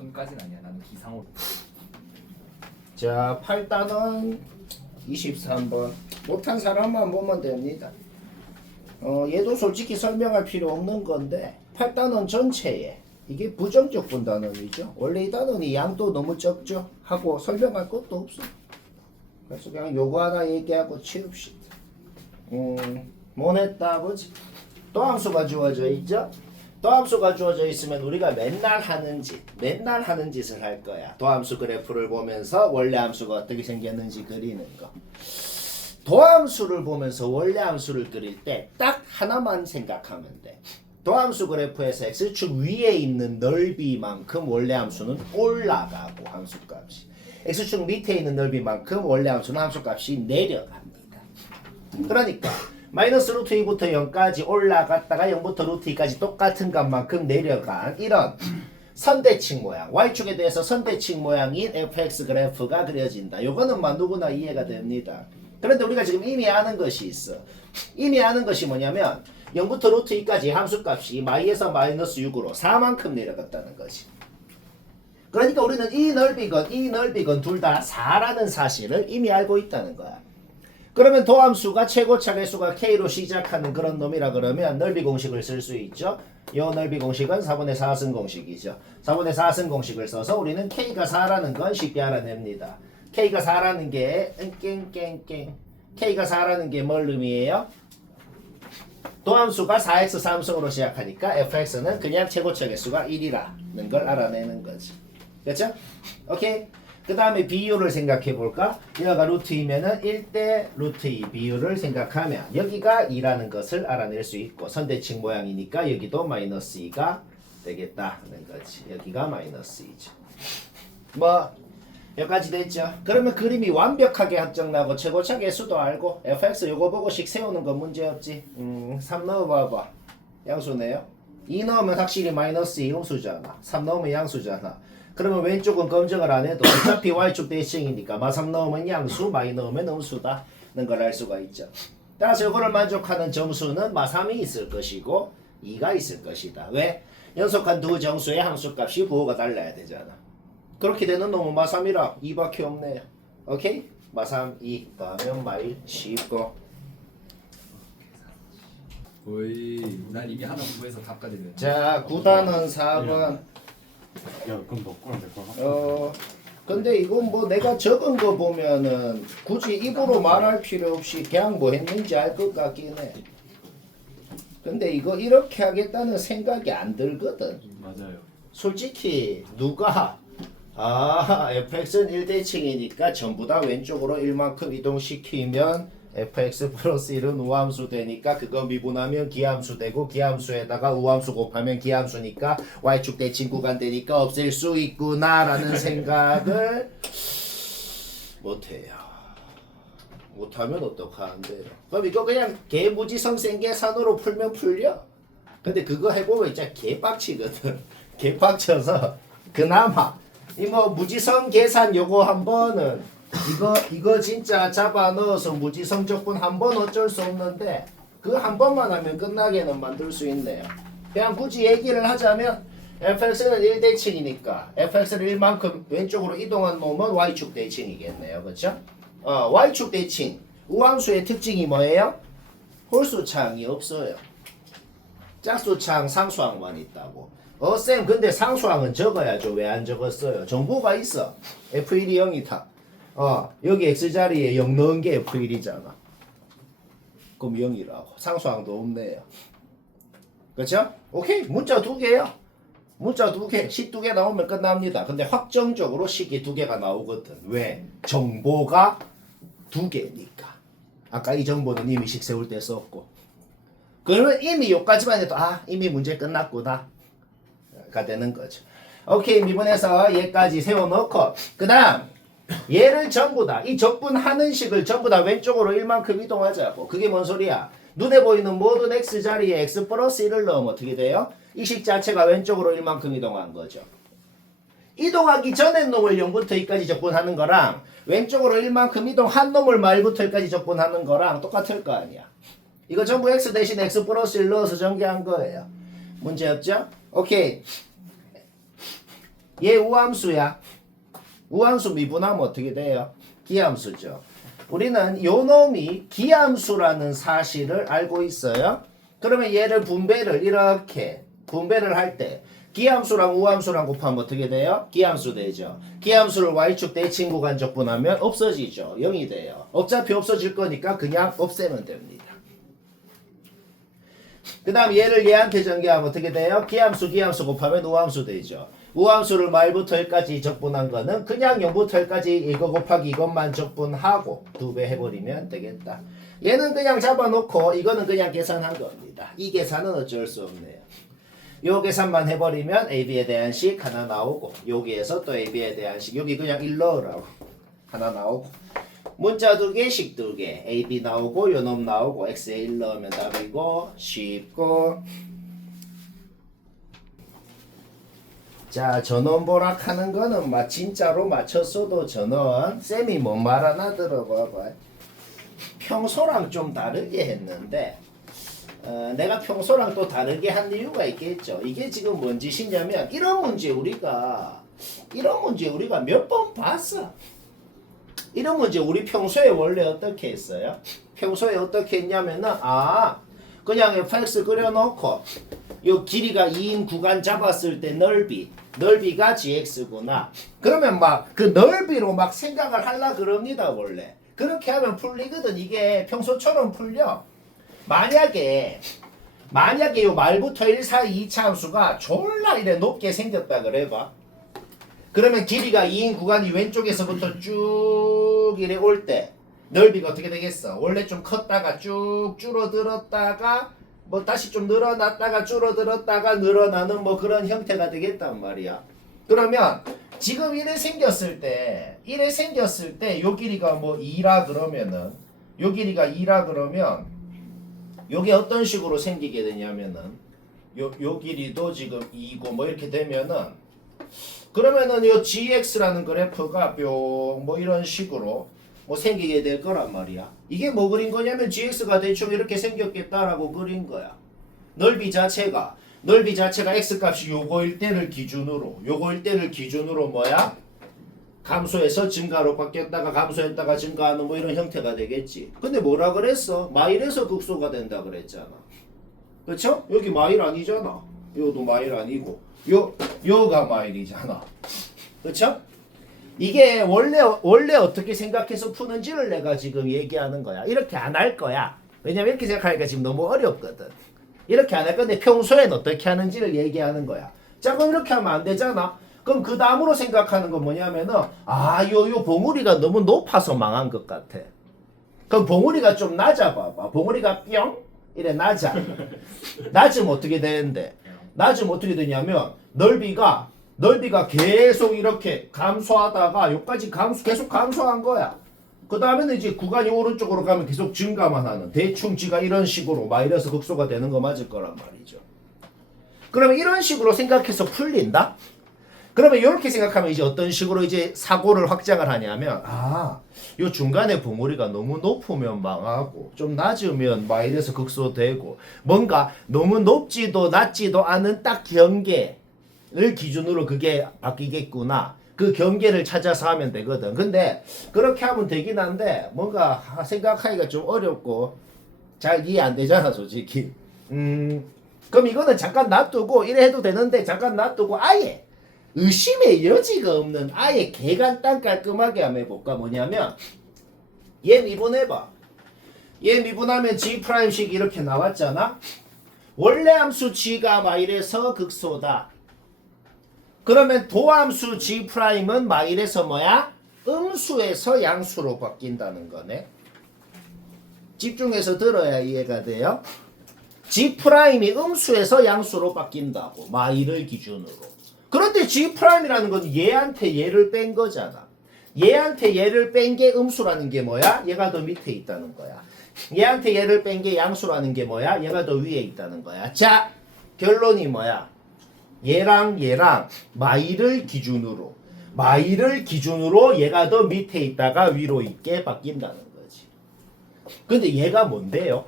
손까지는 아니야. 나는 기상으로. 자, 8단원 23번 못한 사람만 보면 됩니다. 얘도 솔직히 설명할 필요 없는 건데 8단원 전체에 이게 부정적 분단원이죠. 원래 이 단원이 양도 너무 적죠. 하고 설명할 것도 없어. 그래서 그냥 요거 하나 얘기하고 치웁시다. 뭐냈다 아버지? 또 함수가 주어져 있죠? 또 함수가 주어져 있으면 우리가 맨날 하는 짓을 할 거야. 도함수 그래프를 보면서 원래 함수가 어떻게 생겼는지 그리는 거. 도함수를 보면서 원래 함수를 그릴 때 딱 하나만 생각하면 돼. 도함수 그래프에서 x축 위에 있는 넓이만큼 원래 함수는 올라가고 함수값이 x축 밑에 있는 넓이만큼 원래 함수는 함수값이 내려갑니다. 그러니까 마이너스 루트 2부터 0까지 올라갔다가 0부터 루트 2까지 똑같은 값만큼 내려간 이런 선대칭 모양, y축에 대해서 선대칭 모양인 fx 그래프가 그려진다. 요거는 누구나 이해가 됩니다. 그런데 우리가 지금 이미 아는 것이 있어. 이미 아는 것이 뭐냐면 0부터 루트 2까지 함수값이 마이에서 마이너스 6으로 4만큼 내려갔다는 것이. 그러니까 우리는 이 넓이건 둘 다 4라는 사실을 이미 알고 있다는 거야. 그러면 도함수가 최고차 개수가 k로 시작하는 그런 놈이라 그러면 넓이 공식을 쓸 수 있죠. 이 넓이 공식은 4분의 4승 공식이죠. 4분의 4승 공식을 써서 우리는 k가 4라는 건 쉽게 알아냅니다. k가 4라는 게 k가 4라는 게 뭘 의미해요? 도함수가 4x 3승으로 시작하니까 fx는 그냥 최고차 개수가 1이라는 걸 알아내는 거지. 그렇죠? 오케이. 그 다음에 비율을 생각해 볼까? 여기가 루트 2면은 1대 루트 2 비율을 생각하면 여기가 2라는 것을 알아낼 수 있고 선대칭 모양이니까 여기도 마이너스 2가 되겠다는 거지. 여기가 마이너스 2죠. 뭐 여기까지 됐죠? 그러면 그림이 완벽하게 확정나고 최고차 개수도 알고 fx 요거 보고식 세우는 건 문제없지. 3 넣어봐봐. 양수네요. 2 넣으면 확실히 마이너스 2 음수잖아. 3 넣으면 양수잖아. 그러면 왼쪽은 검증을 안 해도 어차피 y축 대칭이니까 마3 넣으면 양수, 마이 넣으면 음수다는 걸 알 수가 있죠. 따라서 이거를 만족하는 점수는 마3이 있을 것이고 2가 있을 것이다. 왜? 연속한 두 정수의 함수값이 부호가 달라야 되잖아. 그렇게 되는 놈은 마3이라 2밖에 없네요. 오케이? 마3, 2 더하면 마일 쉽고. 거의 난 이미 하나 구해서 답까지 내. 자, 9단원 4번. 야, 그럼 너 거랑 내 거랑 근데 이건 뭐 내가 적은 거 보면은 굳이 입으로 말할 필요 없이 그냥 뭐 했는지 알 것 같긴 해. 근데 이거 이렇게 하겠다는 생각이 안 들거든. 맞아요. 솔직히 누가 fx는 1대칭이니까 전부 다 왼쪽으로 1만큼 이동시키면 fx 플러스 1은 우함수 되니까 그거 미분하면 기함수 되고 기함수에다가 우함수 곱하면 기함수니까 y축 대칭 구간 되니까 없앨 수 있구나 라는 생각을 못해요. 못하면 어떡하는데요. 그럼 이거 그냥 개무지성 생계산으로 풀면 풀려. 근데 그거 해보면 진짜 개빡치거든. 개빡쳐서 그나마 이거 무지성 계산 요거 한 번은 이거 진짜 잡아 넣어서 무지성 적분 한 번 어쩔 수 없는데 그 한 번만 하면 끝나게는 만들 수 있네요. 그냥 굳이 얘기를 하자면 fx는 1대칭이니까 fx를 1만큼 왼쪽으로 이동한 놈은 y축 대칭이겠네요. 그렇죠? y축 대칭 우함수의 특징이 뭐예요? 홀수차항이 없어요. 짝수차항 상수항만 있다고. 쌤 근데 상수항은 적어야죠. 왜 안 적었어요? 정보가 있어. f1이 0이다. 여기 x자리에 0 넣은 게 f1이잖아. 그럼 0이라고. 상수항도 없네요. 그렇죠? 오케이. 문자 2개요. 문자 2개. 식 2개 나오면 끝납니다. 근데 확정적으로 식이 2개가 나오거든. 왜? 정보가 2개니까. 아까 이 정보는 이미 식 세울 때 썼고. 그러면 이미 여기까지만 해도 이미 문제 끝났구나 가 되는 거죠. 오케이. 미분해서 얘까지 세워놓고 그 다음 얘를 전부 다 이 적분하는 식을 전부 다 왼쪽으로 1만큼 이동하자고. 그게 뭔 소리야? 눈에 보이는 모든 x자리에 x 플러스 1을 넣으면 어떻게 돼요? 이 식 자체가 왼쪽으로 1만큼 이동한 거죠. 이동하기 전에 놈을 0부터 2까지 적분하는 거랑 왼쪽으로 1만큼 이동한 놈을 말부터 1까지 적분하는 거랑 똑같을 거 아니야. 이거 전부 x 대신 x 플러스 1 넣어서 전개한 거예요. 문제 없죠? 오케이. 얘 우함수야. 우함수 미분하면 어떻게 돼요? 기함수죠. 우리는 요 놈이 기함수라는 사실을 알고 있어요. 그러면 얘를 분배를 이렇게 분배를 할 때 기함수랑 우함수랑 곱하면 어떻게 돼요? 기함수 되죠. 기함수를 y축 대칭 구간 적분하면 없어지죠. 0이 돼요. 어차피 없어질 거니까 그냥 없애면 됩니다. 그 다음 얘를 얘한테 전개하면 어떻게 돼요? 기함수 곱하면 우함수 되죠. 우함수를 말부터 일까지 적분한 거는 그냥 0부터 일까지 이거 곱하기 이것만 적분하고 2배 해버리면 되겠다. 얘는 그냥 잡아놓고 이거는 그냥 계산한 겁니다. 이 계산은 어쩔 수 없네요. 요 계산만 해버리면 AB에 대한 식 하나 나오고 여기에서 또 AB에 대한 식 여기 그냥 1 넣으라고 하나 나오고 문자 2개 식 2개 AB 나오고 요놈 나오고 X에 1 넣으면 답이고 쉽고 자 전원 보락하는 거는 막 진짜로 맞췄어도 전원 쌤이 뭔 말 하나 들어봐봐. 평소랑 좀 다르게 했는데 내가 평소랑 또 다르게 한 이유가 있겠죠. 이게 지금 뭔 짓이냐면 이런 문제 우리가 몇 번 봤어. 이런 문제 우리 평소에 원래 어떻게 했어요? 평소에 어떻게 했냐면은 그냥 fx 그려놓고 요 길이가 2인 구간 잡았을 때 넓이가 gx구나. 그러면 막 그 넓이로 막 생각을 하려 그럽니다 원래. 그렇게 하면 풀리거든. 이게 평소처럼 풀려. 만약에 요 말부터 1, 4, 2차 함수가 졸라 이래 높게 생겼다 그래봐. 그러면 길이가 2인 구간이 왼쪽에서부터 쭉 이래 올 때 넓이가 어떻게 되겠어? 원래 좀 컸다가 쭉 줄어들었다가 뭐 다시 좀 늘어났다가 줄어들었다가 늘어나는 뭐 그런 형태가 되겠단 말이야. 그러면 지금 이래 생겼을 때 요 길이가 뭐 2라 그러면은 요 길이가 2라 그러면 요게 어떤 식으로 생기게 되냐면은 요 길이도 지금 2고 뭐 이렇게 되면은 그러면은 요 gx라는 그래프가 뿅 뭐 이런 식으로 뭐 생기게 될 거란 말이야. 이게 뭐 그린 거냐면 gx가 대충 이렇게 생겼겠다라고 그린 거야. 넓이 자체가 x값이 요거일 때를 기준으로 뭐야? 감소해서 증가로 바뀌었다가 감소했다가 증가하는 뭐 이런 형태가 되겠지. 근데 뭐라 그랬어? 마일에서 극소가 된다 그랬잖아. 그쵸? 여기 마일 아니잖아. 요도 마일 아니고 요가 마일이잖아. 그쵸? 이게 원래 어떻게 생각해서 푸는지를 내가 지금 얘기하는 거야. 이렇게 안 할 거야. 왜냐면 이렇게 생각하니까 지금 너무 어렵거든. 이렇게 안 할 건데 평소엔 어떻게 하는지를 얘기하는 거야. 자 그럼 이렇게 하면 안 되잖아. 그럼 그 다음으로 생각하는 건 뭐냐면은 요 봉우리가 너무 높아서 망한 것 같아. 그럼 봉우리가 좀 낮아 봐봐. 봉우리가 뿅 이래 낮아. 낮으면 어떻게 되는데? 낮으면 어떻게 되냐면 넓이가 계속 이렇게 감소하다가 여기까지 계속 감소한 거야. 그 다음에는 이제 구간이 오른쪽으로 가면 계속 증가만 하는 대충 지가 이런 식으로 마이너스 극소가 되는 거 맞을 거란 말이죠. 그러면 이런 식으로 생각해서 풀린다? 그러면 이렇게 생각하면 이제 어떤 식으로 이제 사고를 확장을 하냐면 요 중간에 봉우리가 너무 높으면 망하고 좀 낮으면 마이너스 극소되고 뭔가 너무 높지도 낮지도 않은 딱 경계를 기준으로 그게 바뀌겠구나. 그 경계를 찾아서 하면 되거든. 근데 그렇게 하면 되긴 한데 뭔가 생각하기가 좀 어렵고 잘 이해 안 되잖아 솔직히. 그럼 이거는 잠깐 놔두고 이래 해도 되는데 잠깐 놔두고 아예 의심의 여지가 없는 아예 개간단 깔끔하게 한번 해볼까. 뭐냐면 얘 미분해봐. 얘 미분하면 G'식 이렇게 나왔잖아. 원래 함수 G가 마일에서 극소다. 그러면 도함수 G'은 마일에서 뭐야? 음수에서 양수로 바뀐다는 거네. 집중해서 들어야 이해가 돼요. G'이 음수에서 양수로 바뀐다고. 마일을 기준으로. 그런데 G'이라는 건 얘한테 얘를 뺀 거잖아. 얘한테 얘를 뺀 게 음수라는 게 뭐야? 얘가 더 밑에 있다는 거야. 얘한테 얘를 뺀 게 양수라는 게 뭐야? 얘가 더 위에 있다는 거야. 자, 결론이 뭐야? 얘랑 마일을 기준으로 얘가 더 밑에 있다가 위로 있게 바뀐다는 거지. 근데 얘가 뭔데요?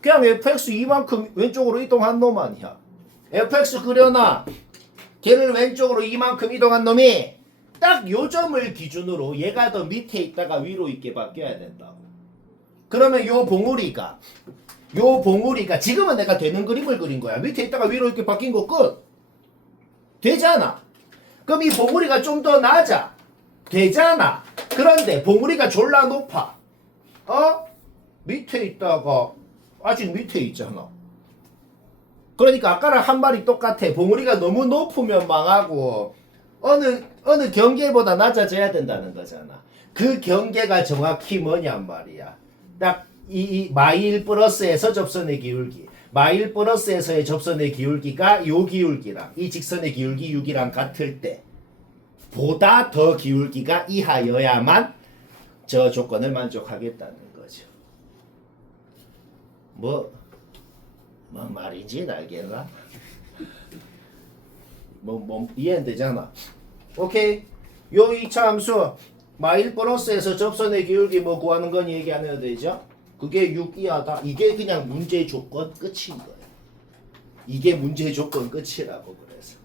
그냥 fx 이만큼 왼쪽으로 이동한 놈 아니야. fx 그려놔. 걔를 왼쪽으로 이만큼 이동한 놈이 딱 요 점을 기준으로 얘가 더 밑에 있다가 위로 있게 바뀌어야 된다고. 그러면 요 봉우리가 지금은 내가 되는 그림을 그린 거야. 밑에 있다가 위로 이렇게 바뀐 거 끝. 되잖아. 그럼 이 봉우리가 좀 더 낮아. 되잖아. 그런데 봉우리가 졸라 높아. 밑에 있다가 아직 밑에 있잖아. 그러니까 아까랑 한 말이 똑같아. 봉우리가 너무 높으면 망하고 어느 경계보다 낮아져야 된다는 거잖아. 그 경계가 정확히 뭐냔 말이야. 딱 이 마일 플러스에서 접선의 기울기, 마일 플러스에서의 접선의 기울기가 요 기울기랑 이 직선의 기울기 6이랑 같을 때 보다 더 기울기가 이하여야만 저 조건을 만족하겠다는 거죠. 뭐 말인지 알겠나? 이해는 되잖아. 오케이. 요 이차 함수 마일 플러스에서 접선의 기울기 뭐 구하는 건 얘기 안 해도 되죠? 그게 6 이하다. 이게 그냥 문제 조건 끝인 거예요. 이게 문제 조건 끝이라고 그래서.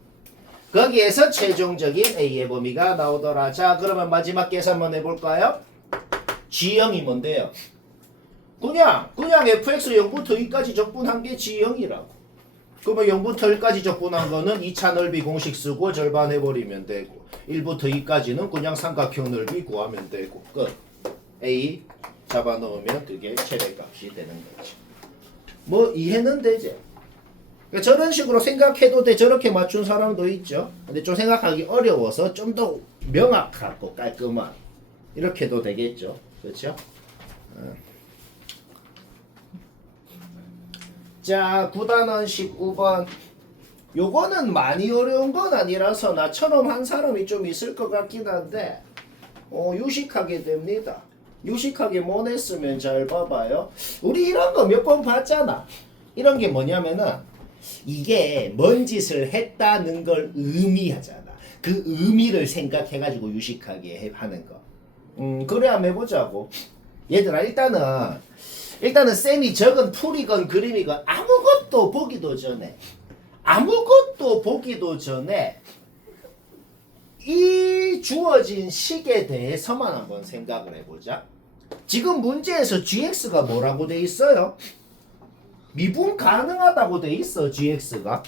거기에서 최종적인 A의 범위가 나오더라. 자, 그러면 마지막 계산 한번 해볼까요? G형이 뭔데요? 그냥 fx 0부터 2까지 적분한 게 G형이라고. 그러면 0부터 1까지 적분한 거는 2차 넓이 공식 쓰고 절반해버리면 되고 1부터 2까지는 그냥 삼각형 넓이 구하면 되고 끝. A 잡아넣으면 그게 최대값이 되는 거지. 뭐 이해는 되지? 그러니까 저런 식으로 생각해도 돼. 저렇게 맞춘 사람도 있죠. 근데 좀 생각하기 어려워서 좀 더 명확하고 깔끔한 이렇게도 되겠죠. 그렇죠? 자, 9단원 19번. 요거는 많이 어려운 건 아니라서 나처럼 한 사람이 좀 있을 것 같긴 한데 유식하게 됩니다. 유식하게 못 냈으면 잘 봐봐요. 우리 이런 거 몇 번 봤잖아. 이런 게 뭐냐면은 이게 뭔 짓을 했다는 걸 의미하잖아. 그 의미를 생각해가지고 유식하게 하는 거. 그래 한번 해보자고. 얘들아 일단은 쌤이 적은 풀이건 그림이건 아무것도 보기도 전에 이 주어진 식에 대해서만 한번 생각을 해보자. 지금 문제에서 gx가 뭐라고 돼 있어요? 미분 가능하다고 돼 있어. gx가.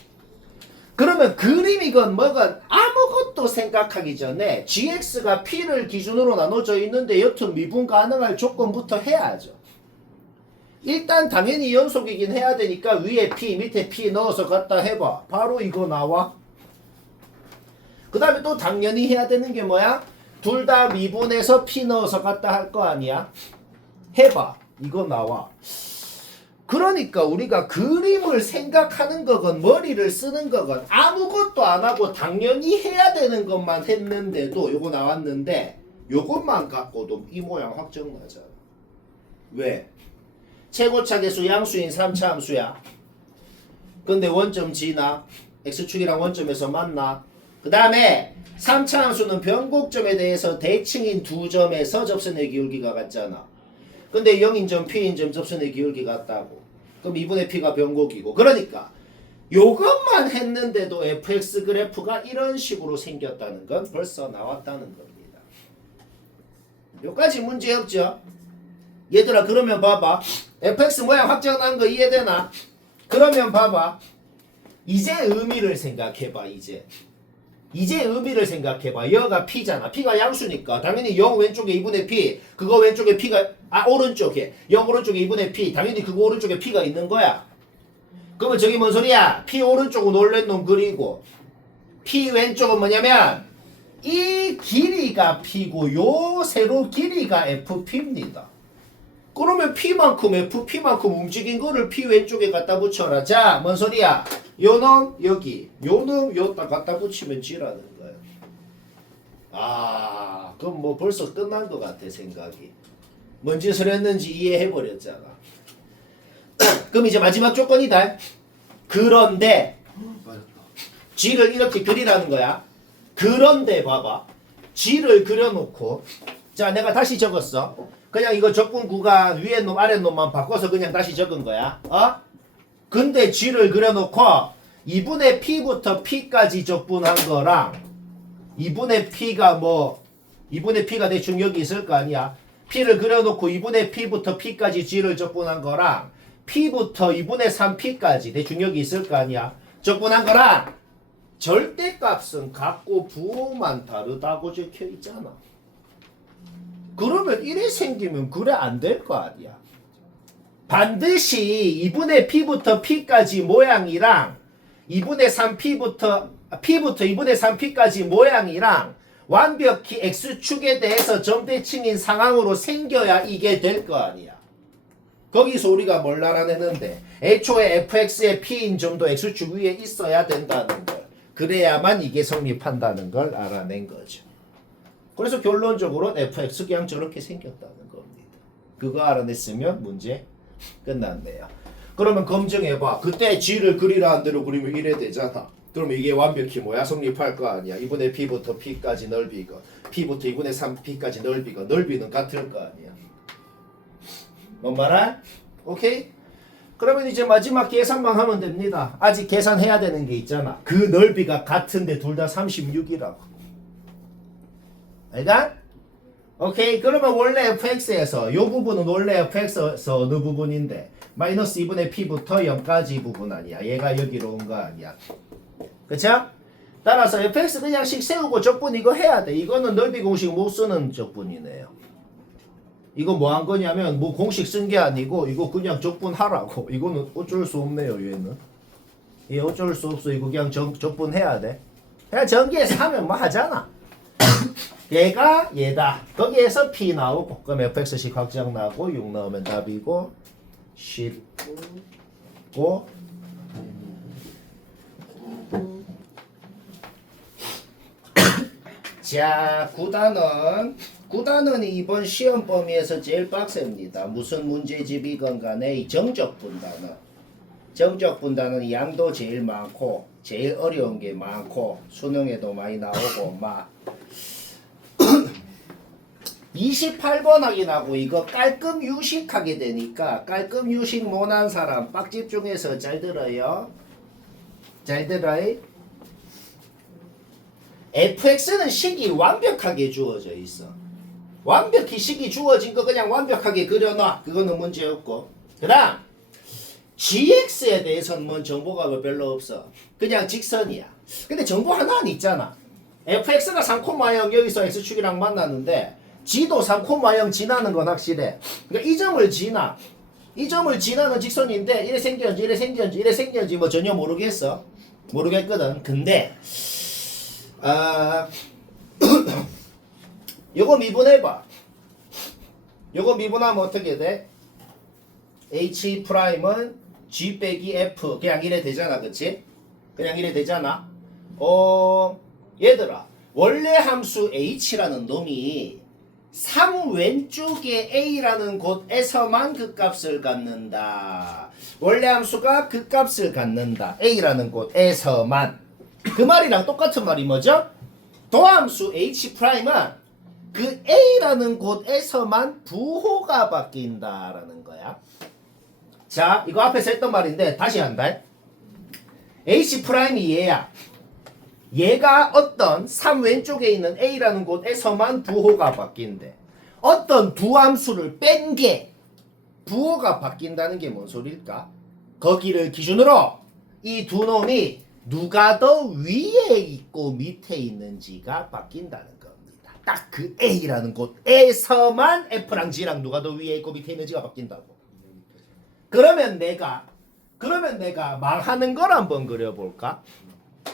그러면 그림이건 뭐건 아무것도 생각하기 전에 gx가 p를 기준으로 나눠져 있는데 여튼 미분 가능할 조건부터 해야죠. 일단 당연히 연속이긴 해야 되니까 위에 p 밑에 p 넣어서 갖다 해봐. 바로 이거 나와. 그 다음에 또 당연히 해야 되는 게 뭐야? 둘 다 미분해서 p 넣어서 갖다 할 거 아니야? 해봐. 이거 나와. 그러니까 우리가 그림을 생각하는 거건 머리를 쓰는 거건 아무것도 안 하고 당연히 해야 되는 것만 했는데도 요거 나왔는데 요것만 갖고도 이 모양 확정나잖아. 왜? 최고차계수 양수인 3차 함수야. 근데 원점 지나 x축이랑 원점에서 만나. 그 다음에 3차 함수는 변곡점에 대해서 대칭인 두 점에서 접선의 기울기가 같잖아. 근데 0인점 P인점 접선의 기울기 같다고. 그럼 2분의 P가 변곡이고. 그러니까 요것만 했는데도 fx 그래프가 이런 식으로 생겼다는 건 벌써 나왔다는 겁니다. 요까지 문제 없죠? 얘들아 그러면 봐봐. fx 모양 확정난 거 이해되나? 그러면 봐봐. 이제 의미를 생각해봐. 이제 의미를 생각해봐. 여가 p잖아. p가 양수니까 당연히 0 왼쪽에 2분의 p, 그거 왼쪽에 p가 오른쪽에 0 오른쪽에 2분의 p, 당연히 그거 오른쪽에 p가 있는 거야. 그러면 저기 뭔 소리야? p 오른쪽은 놀란 놈 그리고 p 왼쪽은 뭐냐면 이 길이가 p고 요 세로 길이가 fp입니다. 그러면 p만큼 fp만큼 움직인 거를 p 왼쪽에 갖다 붙여라. 자, 뭔 소리야? 요놈 여기, 요놈 여기다 갖다 붙이면 지라는 거야. 아, 그럼 뭐 벌써 끝난 것 같아 생각이. 뭔 짓을 했는지 이해해버렸잖아. 그럼 이제 마지막 조건이다. 그런데 G를 이렇게 그리라는 거야. 그런데 봐봐. G를 그려놓고 자 내가 다시 적었어. 그냥 이거 적분 구간 위에 놈 아래 놈만 바꿔서 그냥 다시 적은 거야. 근데 G를 그려놓고 2분의 p부터 p까지 적분한 거랑 2분의 p가 2분의 p가 대충 여기 있을 거 아니야. p를 그려놓고 2분의 p부터 p까지 g를 적분한 거랑 p부터 2분의 3p까지 대충 여기 있을 거 아니야. 적분한 거랑 절대값은 같고 부호만 다르다고 적혀 있잖아. 그러면 이래 생기면 그래 안 될 거 아니야. 반드시 2분의 p부터 p까지 모양이랑 2분의 3p부터 2분의 3p까지 모양이랑 완벽히 x축에 대해서 점대칭인 상황으로 생겨야 이게 될 거 아니야. 거기서 우리가 뭘 알아내는데 애초에 fx의 p인 점도 x축 위에 있어야 된다는 걸. 그래야만 이게 성립한다는 걸 알아낸 거죠. 그래서 결론적으로 fx 그냥 저렇게 생겼다는 겁니다. 그거 알아냈으면 문제 끝났네요. 그러면 검증해봐. 그때 g를 그리라 한 대로 그리면 이래 되잖아. 그러면 이게 완벽히 뭐야? 성립할 거 아니야. 2분의 p부터 p까지 넓이건 p부터 2분의 3p까지 넓이건 넓이는 같을 거 아니야. 뭔 말아? 오케이? 그러면 이제 마지막 계산만 하면 됩니다. 아직 계산해야 되는 게 있잖아. 그 넓이가 같은데 둘 다 36이라고. 알가? 오케이. 그러면 원래 fx에서 요 부분은 원래 fx에서 어느 부분인데 마이너스 2분의 p부터 0까지 부분 아니야. 얘가 여기로 온 거 아니야. 그쵸? 따라서 fx 그냥씩 세우고 적분 이거 해야 돼. 이거는 넓이 공식 못 쓰는 적분이네요. 이거 뭐 한 거냐면 뭐 공식 쓴 게 아니고 이거 그냥 적분하라고. 이거는 어쩔 수 없네요. 얘는. 얘 어쩔 수 없어. 이거 그냥 적분해야 돼. 그냥 전기에서 하면 뭐 하잖아. 얘가 얘다. 거기에서 p 나오고 그럼 fx식 확정 나고 6 넣으면 답이고 15 자, 9단은 이번 시험 범위에서 제일 빡셉니다. 무슨 문제집이건 간에 이 정적 분단은 양도 제일 많고 제일 어려운 게 많고 수능에도 많이 나오고 막 28번 확인하고 이거 깔끔 유식하게 되니까 깔끔 유식 못한 사람 빡집 중에서 잘 들어요. 잘 들어요. fx는 식이 완벽하게 주어져 있어. 완벽히 식이 주어진 거 그냥 완벽하게 그려놔. 그거는 문제 없고. 그 다음 gx에 대해서는 뭐 정보가 별로 없어. 그냥 직선이야. 근데 정보 하나는 있잖아. fx가 3,0 여기서 x축이랑 만났는데 g도 3,0 지나는 건 확실해. 그러니까 이 점을 지나. 이 점을 지나는 직선인데 이래 생겼는지 이래 생겼는지 이래 생겼는지 뭐 전혀 모르겠어. 모르겠거든. 근데 요거 미분해봐. 요거 미분하면 어떻게 돼? H 프라임은 G 빼기 F 그냥 이래 되잖아. 그치? 그냥 이래 되잖아. 얘들아 원래 함수 H라는 놈이 3 왼쪽에 A라는 곳에서만 그 값을 갖는다. 원래 함수가 그 값을 갖는다. A라는 곳에서만. 그 말이랑 똑같은 말이 뭐죠? 도함수 H'은 그 A라는 곳에서만 부호가 바뀐다라는 거야. 자, 이거 앞에서 했던 말인데 다시 한다. H'이 얘야. 얘가 어떤 3 왼쪽에 있는 A라는 곳에서만 부호가 바뀐대. 어떤 두 함수를 뺀 게 부호가 바뀐다는 게 뭔 소릴까? 거기를 기준으로 이 두 놈이 누가 더 위에 있고 밑에 있는지가 바뀐다는 겁니다. 딱 그 A라는 곳에서만 F랑 G랑 누가 더 위에 있고 밑에 있는지가 바뀐다고. 그러면 내가 망하는 걸 한번 그려볼까?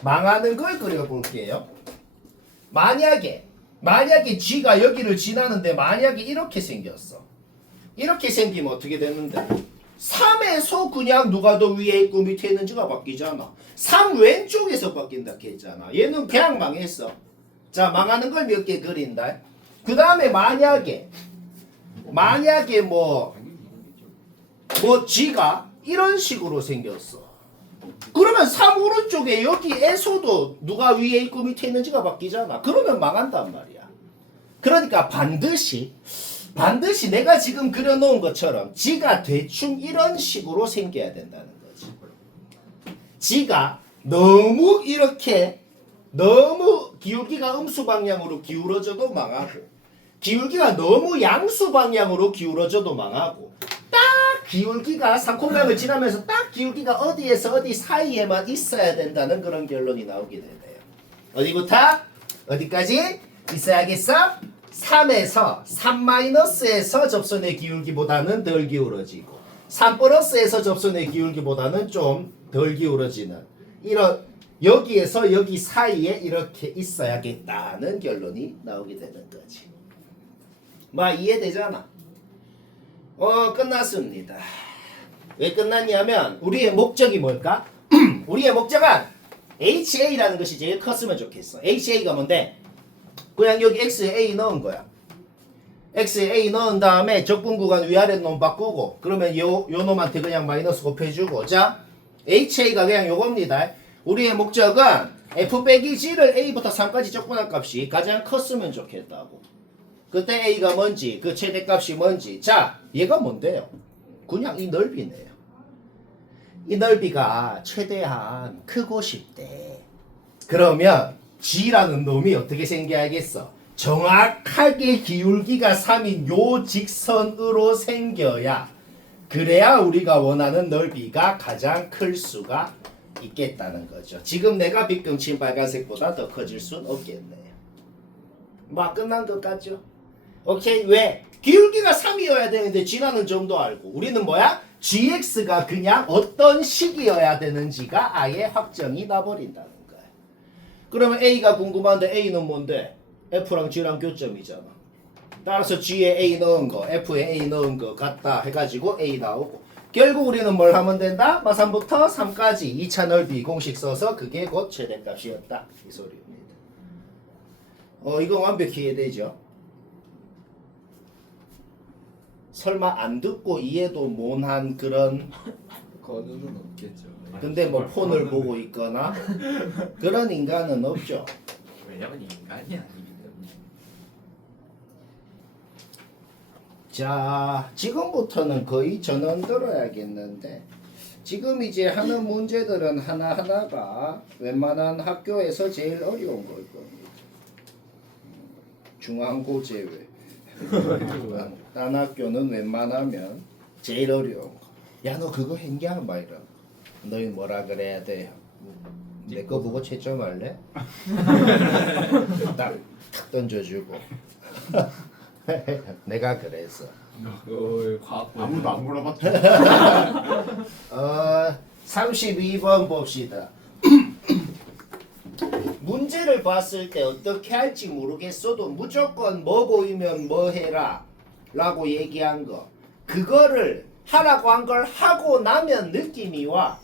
망하는 걸 그려볼게요. 만약에 G가 여기를 지나는데 만약에 이렇게 생겼어. 이렇게 생기면 어떻게 되는데? 3에서 그냥 누가 더 위에 있고 밑에 있는지가 바뀌잖아. 3 왼쪽에서 바뀐다 했잖아. 얘는 그냥 망했어. 자, 망하는 걸 몇 개 그린다. 그 다음에 만약에 뭐 G가 이런 식으로 생겼어. 그러면 3 오른쪽에 여기에서도 누가 위에 있고 밑에 있는지가 바뀌잖아. 그러면 망한단 말이야. 그러니까 반드시 내가 지금 그려놓은 것처럼 G가 대충 이런 식으로 생겨야 된다는 거지. G가 너무 이렇게 너무 기울기가 음수 방향으로 기울어져도 망하고 기울기가 너무 양수 방향으로 기울어져도 망하고 딱 기울기가 삼콤명을 지나면서 딱 기울기가 어디에서 어디 사이에만 있어야 된다는 그런 결론이 나오게 되네요. 어디부터? 어디까지? 있어야겠어? 3에서 3-에서 접선의 기울기보다는 덜 기울어지고 3 플러스에서 접선의 기울기보다는 좀 덜 기울어지는 이런 여기에서 여기 사이에 이렇게 있어야겠다는 결론이 나오게 되는 거지. 막 이해되잖아. 끝났습니다. 왜 끝났냐면 우리의 목적이 뭘까? 우리의 목적은 HA라는 것이 제일 컸으면 좋겠어. HA가 뭔데? 그냥 여기 X에 A 넣은 거야. X에 A 넣은 다음에 적분 구간 위아래 놈 바꾸고 그러면 요 놈한테 그냥 마이너스 곱해주고 자 HA가 그냥 요겁니다. 우리의 목적은 F 빼기 G를 A부터 3까지 적분한 값이 가장 컸으면 좋겠다고. 그때 A가 뭔지 그 최대값이 뭔지 자 얘가 뭔데요? 그냥 이 넓이네요. 이 넓이가 최대한 크고 싶대. 그러면 G라는 놈이 어떻게 생겨야겠어? 정확하게 기울기가 3인 요 직선으로 생겨야 그래야 우리가 원하는 넓이가 가장 클 수가 있겠다는 거죠. 지금 내가 빗금 친 빨간색보다 더 커질 순 없겠네요. 막 끝난 것 같죠? 오케이. 왜? 기울기가 3이어야 되는데 G라는 점도 알고 우리는 뭐야? GX가 그냥 어떤 식이어야 되는지가 아예 확정이 나버린다는 거야. 그러면 A가 궁금한데 A는 뭔데? F랑 G랑 교점이잖아. 따라서 G에 A 넣은 거, F에 A 넣은 거 같다 해가지고 A 나오고 결국 우리는 뭘 하면 된다? 마삼부터 3까지 2차 넓이 공식 써서 그게 곧 최대값이었다. 이 소리입니다. 이거 완벽히 이해되죠? 설마 안 듣고 이해도 못한 그런 거는 없겠죠. 근데 뭐 폰을 보고 있거나 그런 인간은 없죠. 왜냐면 인간이 아니기 때문에. 자, 지금부터는 거의 전원 들어야겠는데 지금 이제 하는 문제들은 하나하나가 웬만한 학교에서 제일 어려운 걸 겁니다. 중앙고 제외. 딴 학교는 웬만하면 제일 어려운 거. 야, 너 그거 했냐? 막 이런. 너희 뭐라 그래야 돼요? 내 거 보고 채점할래? 딱 던져주고. 내가 그랬어. 과학 아무도 안 물어봤죠. 32번 봅시다. 문제를 봤을 때 어떻게 할지 모르겠어도 무조건 뭐 보이면 뭐 해라 라고 얘기한 거 그거를 하라고 한 걸 하고 나면 느낌이 와.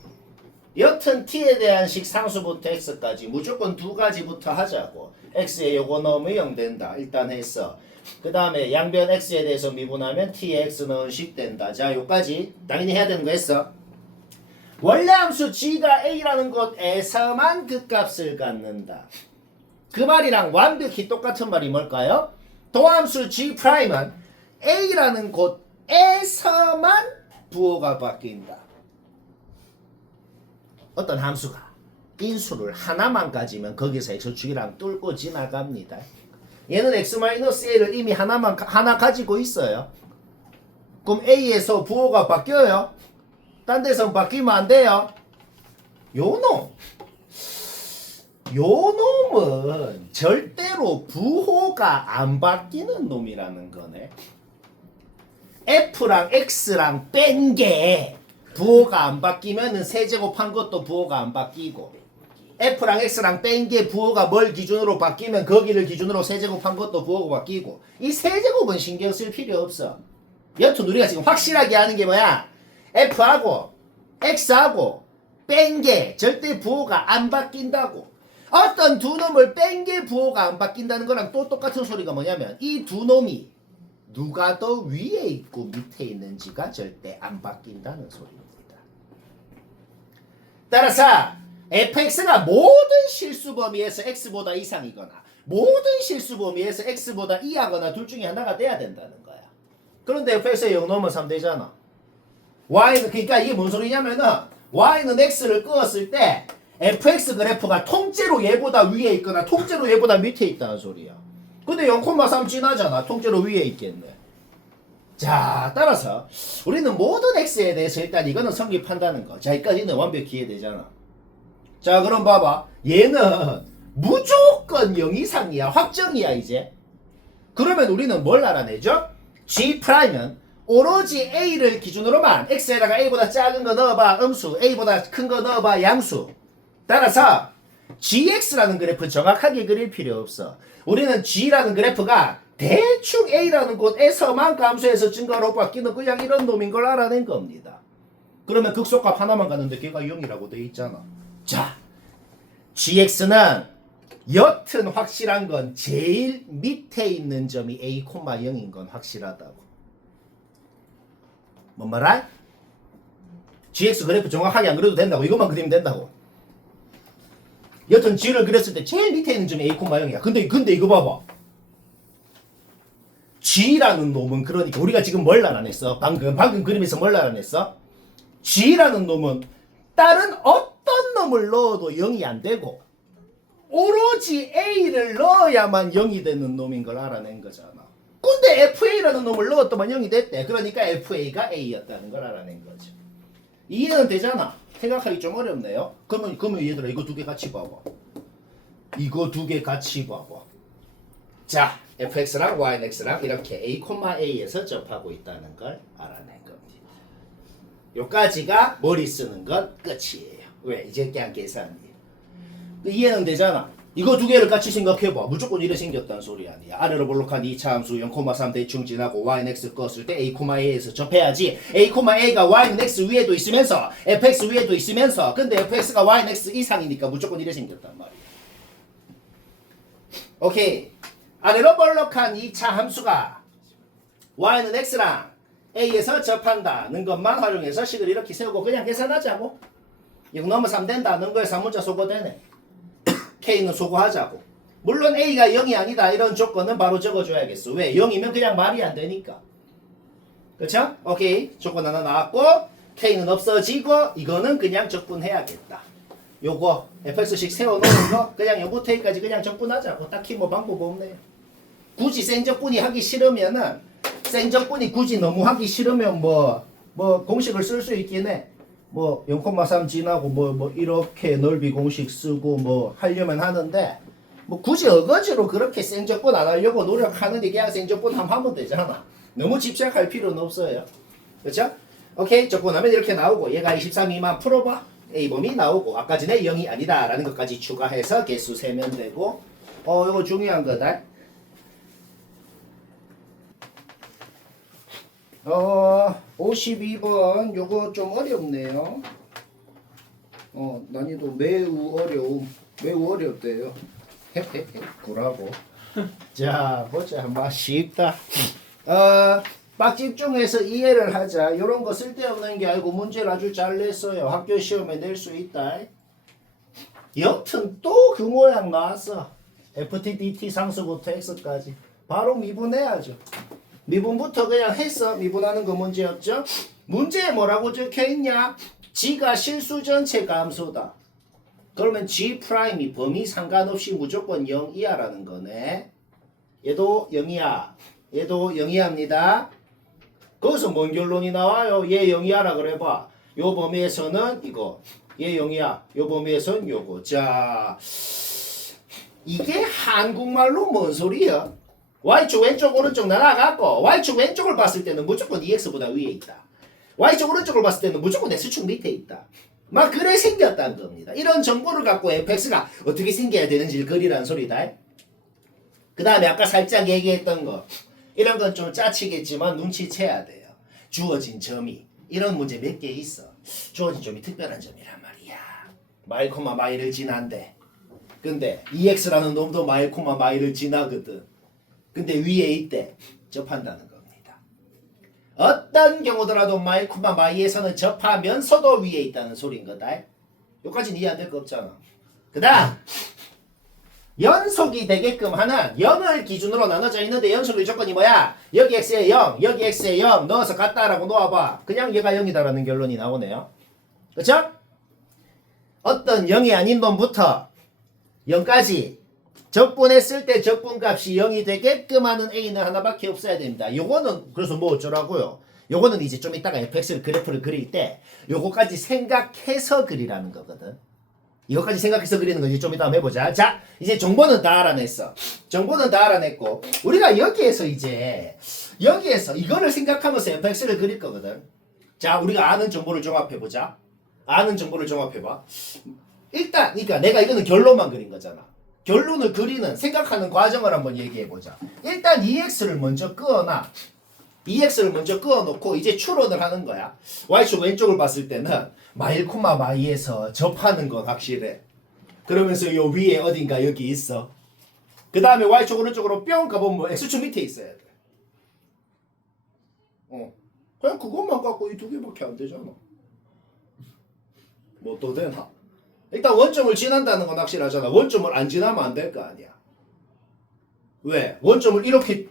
여튼 t에 대한 식 상수부터 x까지 무조건 두 가지부터 하자고. x에 요거 넣으면 0 된다. 일단 했어. 그 다음에 양변 x에 대해서 미분하면 t에 x 넣은 식 된다. 자, 요까지 당연히 해야 되는 거 했어. 원래 함수 g가 a라는 곳에서만 그 값을 갖는다. 그 말이랑 완벽히 똑같은 말이 뭘까요? 도함수 g'은 a라는 곳에서만 부호가 바뀐다. 어떤 함수가 인수를 하나만 가지면 거기서의 저축이랑 뚫고 지나갑니다. 얘는 x-a를 이미 하나 가지고 있어요. 그럼 a에서 부호가 바뀌어요? 딴 데서 바뀌면 안 돼요. 요 놈은 절대로 부호가 안 바뀌는 놈이라는 거네. F랑 X랑 뺀 게 부호가 안 바뀌면은 세제곱한 것도 부호가 안 바뀌고 F랑 X랑 뺀 게 부호가 뭘 기준으로 바뀌면 거기를 기준으로 세제곱한 것도 부호가 바뀌고 이 세제곱은 신경 쓸 필요 없어. 여튼 우리가 지금 확실하게 하는 게 뭐야? F하고 X하고 뺀 게 절대 부호가 안 바뀐다고. 어떤 두 놈을 뺀 게 부호가 안 바뀐다는 거랑 또 똑같은 소리가 뭐냐면 이 두 놈이 누가 더 위에 있고 밑에 있는지가 절대 안 바뀐다는 소리입니다. 따라서 fx가 모든 실수 범위에서 x보다 이상이거나 모든 실수 범위에서 x보다 이하거나 둘 중에 하나가 돼야 된다는 거야. 그런데 fx에 0 넣으면 3 되잖아. y는 그러니까 이게 뭔 소리냐면은 y는 x를 끄었을 때 fx 그래프가 통째로 얘보다 위에 있거나 통째로 얘보다 밑에 있다는 소리야. 근데 0,3 지나잖아. 통째로 위에 있겠네. 자, 따라서 우리는 모든 x에 대해서 일단 이거는 성립한다는 거. 자, 여기까지는 완벽히 이해되잖아. 자, 그럼 봐봐. 얘는 무조건 0 이상이야. 확정이야, 이제. 그러면 우리는 뭘 알아내죠? G'은 오로지 A를 기준으로만 X에다가 A보다 작은 거 넣어봐 음수, A보다 큰 거 넣어봐 양수. 따라서 GX라는 그래프 정확하게 그릴 필요 없어. 우리는 G라는 그래프가 대충 A라는 곳에서만 감소해서 증가로 바뀌는 그냥 이런 놈인 걸 알아낸 겁니다. 그러면 극소값 하나만 갔는데 걔가 0이라고 돼 있잖아. 자, GX는 여튼 확실한 건 제일 밑에 있는 점이 A, 0인 건 확실하다고. 뭔 말아? GX 그래프 정확하게 안 그려도 된다고. 이것만 그리면 된다고. 여튼 G를 그렸을 때 제일 밑에 있는 점이 A, 0이야. 근데 이거 봐봐. G라는 놈은 그러니까 우리가 지금 뭘 알아냈어? 방금 그림에서 뭘 알아냈어? G라는 놈은 다른 어떤 놈을 넣어도 0이 안 되고 오로지 A를 넣어야만 0이 되는 놈인 걸 알아낸 거잖아. 근데 FA라는 놈을 넣었더만 0이 됐대. 그러니까 FA가 A였다는 걸 알아낸 거죠. 이해는 되잖아. 생각하기 좀 어렵네요. 그러면 얘들아 이거 두 개 같이 봐봐. 이거 두 개 같이 봐봐. 자, fx랑 yx랑 이렇게 a, a에서 접하고 있다는 걸 알아낸 겁니다. 요까지가 머리 쓰는 건 끝이에요. 왜? 이제 그냥 계산이에요. 이해는 되잖아. 이거 두 개를 같이 생각해봐. 무조건 이래 생겼다는 소리 아니야. 아래로 볼록한 2차 함수 0,3 대충 지나고 y는 x 껐을 때 a, a에서 접해야지. a, a가 y는 x 위에도 있으면서 fx 위에도 있으면서 근데 fx가 y는 x 이상이니까 무조건 이래 생겼단 말이야. 오케이. 아래로 볼록한 2차 함수가 y는 x랑 a에서 접한다는 것만 활용해서 식을 이렇게 세우고 그냥 계산하자고. 0-3 된다는 거에 3문자 소거되네. K는 소거하자고. 물론 A가 0이 아니다 이런 조건은 바로 적어줘야겠어. 왜? 0이면 그냥 말이 안 되니까. 그쵸? 오케이. 조건 하나 나왔고 K는 없어지고 이거는 그냥 적분해야겠다. 요거 fx식 세워놓은 거 그냥 요거부터 여기까지 그냥 적분하자고. 딱히 뭐 방법 없네요. 굳이 생적분이 하기 싫으면은 생적분이 굳이 너무 하기 싫으면 뭐 공식을 쓸 수 있긴 해. 뭐 0,3 지나고 뭐 이렇게 넓이 공식 쓰고 뭐 하려면 하는데 뭐 굳이 어거지로 그렇게 생적분 안 하려고 노력하는데 그냥 생적분 하면 되잖아. 너무 집착할 필요는 없어요. 그렇죠? 오케이. 적분하면 이렇게 나오고 얘가 23이만 풀어봐. A범위 나오고 아까 전에 0이 아니다 라는 것까지 추가해서 개수 세면 되고 이거 중요한 거다. 52번 요거 좀 어렵네요. 난이도 매우 어렵대요. 구라고. 자, 보자. 한번 쉽다. 빡 집중해서 이해를 하자. 요런 거 쓸데없는 게 아니고 문제를 아주 잘 냈어요. 학교 시험에 낼 수 있다. 여튼 또 그 모양 나왔어. FTDT 상수부터 X까지. 바로 미분해야죠. 미분부터 그냥 했어. 미분하는 거 문제였죠. 문제에 뭐라고 적혀있냐? G가 실수 전체 감소다. 그러면 G'이 범위 상관없이 무조건 0 이하라는 거네. 얘도 0 이하. 얘도 0 이하입니다. 거기서 뭔 결론이 나와요? 얘 0 이하라 그래봐. 요 범위에서는 이거. 얘 0 이하. 요 범위에서는 요거. 자, 이게 한국말로 뭔 소리야? Y축 왼쪽 오른쪽 날아가고 Y축 왼쪽을 봤을 때는 무조건 EX보다 위에 있다. Y축 오른쪽을 봤을 때는 무조건 X축 밑에 있다. 막 그래 생겼다는 겁니다. 이런 정보를 갖고 fx가 어떻게 생겨야 되는지를 그리라는 소리다. 그 다음에 아까 살짝 얘기했던 거 이런 건 좀 짜치겠지만 눈치채야 돼요. 주어진 점이 이런 문제 몇 개 있어. 주어진 점이 특별한 점이란 말이야. 마일, 마일을 지난데 근데 EX라는 놈도 마일, 마일을 지나거든. 근데 위에 있대. 접한다는 겁니다. 어떤 경우더라도 마일, 마이에서는 접하면서도 위에 있다는 소린 거다. 여기까지는 이해 안 될 거 없잖아. 그 다음 연속이 되게끔 하는 0을 기준으로 나눠져 있는데 연속의 조건이 뭐야? 여기 x에 0, 여기 x에 0 넣어서 같다라고 놓아봐. 그냥 얘가 0이다라는 결론이 나오네요. 그쵸? 어떤 0이 아닌 놈부터 0까지 적분했을 때 적분값이 0이 되게끔 하는 A는 하나밖에 없어야 됩니다. 요거는 그래서 뭐 어쩌라고요? 요거는 이제 좀 이따가 fx를 그래프를 그릴 때 요거까지 생각해서 그리라는 거거든. 이거까지 생각해서 그리는 거 이제 좀 이따 한번 해보자. 자, 이제 정보는 다 알아냈어. 정보는 다 알아냈고 우리가 여기에서 이거를 생각하면서 fx를 그릴 거거든. 자, 우리가 아는 정보를 종합해보자. 아는 정보를 종합해봐. 일단 그러니까 내가 이거는 결론만 그린 거잖아. 결론을 그리는 생각하는 과정을 한번 얘기해보자. 일단 EX를 먼저 끄어놔. EX를 먼저 끄어놓고 이제 추론을 하는 거야. Y축 왼쪽을 봤을 때는 마일 콤마 마이에서 접하는 건 확실해. 그러면서 요 위에 어딘가 여기 있어. 그 다음에 Y축 오른쪽으로 뿅 가보면 뭐 X축 밑에 있어야 돼. 그냥 그것만 갖고 이 두 개밖에 안 되잖아. 뭐 또 되나? 일단 원점을 지난다는 건 확실하잖아. 원점을 안 지나면 안 될 거 아니야. 왜? 원점을 이렇게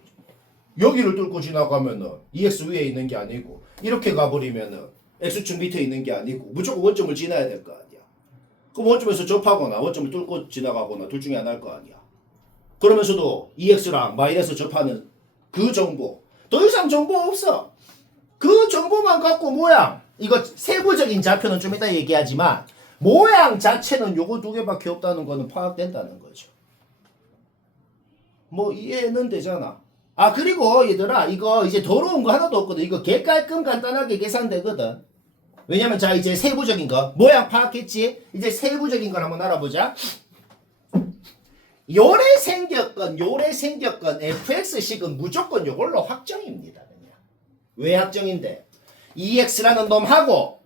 여기를 뚫고 지나가면은 EX 위에 있는 게 아니고 이렇게 가버리면은 X축 밑에 있는 게 아니고 무조건 원점을 지나야 될 거 아니야. 그럼 원점에서 접하거나 원점을 뚫고 지나가거나 둘 중에 하나일 거 아니야. 그러면서도 EX랑 마이너스 접하는 그 정보 더 이상 정보 없어. 그 정보만 갖고 모양 이거 세부적인 좌표는 좀 이따 얘기하지만 모양 자체는 요거 두 개밖에 없다는 거는 파악된다는 거죠. 뭐 이해는 되잖아. 아 그리고 얘들아 이거 이제 더러운 거 하나도 없거든. 이거 개깔끔 간단하게 계산되거든. 왜냐면 자 이제 세부적인 거 모양 파악했지? 이제 세부적인 걸 한번 알아보자. 요래 생겼건 fx식은 무조건 요걸로 확정입니다. 그냥. 왜 확정인데? EX라는 놈하고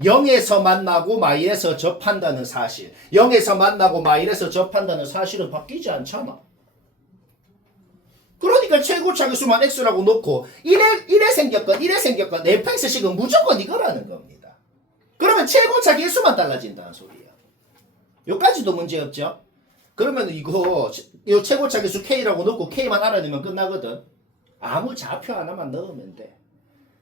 0에서 만나고 마일에서 접한다는 사실 0에서 만나고 마일에서 접한다는 사실은 바뀌지 않잖아. 그러니까 최고 차기수만 x라고 놓고 이래 생겼건 fx식은 무조건 이거라는 겁니다. 그러면 최고 차기수만 달라진다는 소리야. 요까지도 문제없죠. 그러면 이거 요 최고 차기수 k라고 놓고 k만 알아내면 끝나거든. 아무 좌표 하나만 넣으면 돼.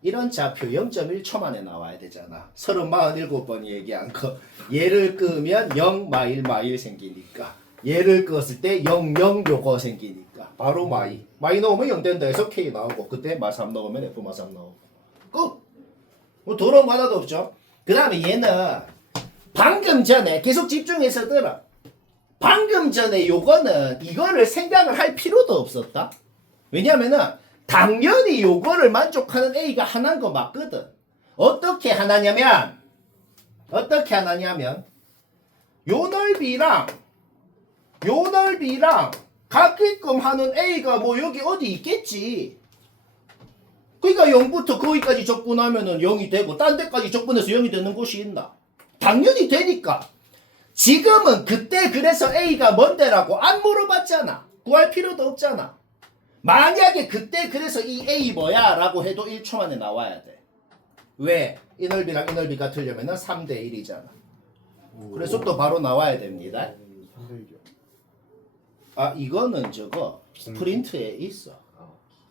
이런 좌표 0.1초 만에 나와야 되잖아. 47번 얘기한 거. 얘를 끄면 0 마일 생기니까. 얘를 끄었을 때 0 요거 생기니까. 바로 마이 넣으면 0 된다 해서 K 나오고 그때 마3 넣으면 F 마3 나오고. 끝! 뭐 더러운 거 하나도 없죠. 그 다음에 얘는 방금 전에 계속 집중해서 들어. 방금 전에 요거는 이거를 생각을 할 필요도 없었다. 왜냐면은 당연히 요거를 만족하는 A가 하나인 거 맞거든. 어떻게 하나냐면 요 넓이랑 같게끔 하는 A가 뭐 여기 어디 있겠지. 그러니까 0부터 거기까지 적분하면은 0이 되고 딴 데까지 적분해서 0이 되는 곳이 있나? 당연히 되니까. 지금은 그때 그래서 A가 뭔데라고 안 물어봤잖아. 구할 필요도 없잖아. 만약에 그때 그래서 이 A 뭐야 라고 해도 1초 만에 나와야 돼. 왜? 이 넓이랑 이 넓이가 틀려면은 3대 1이잖아. 그래서 또 바로 나와야 됩니다. 아 이거는 저거 프린트에 있어.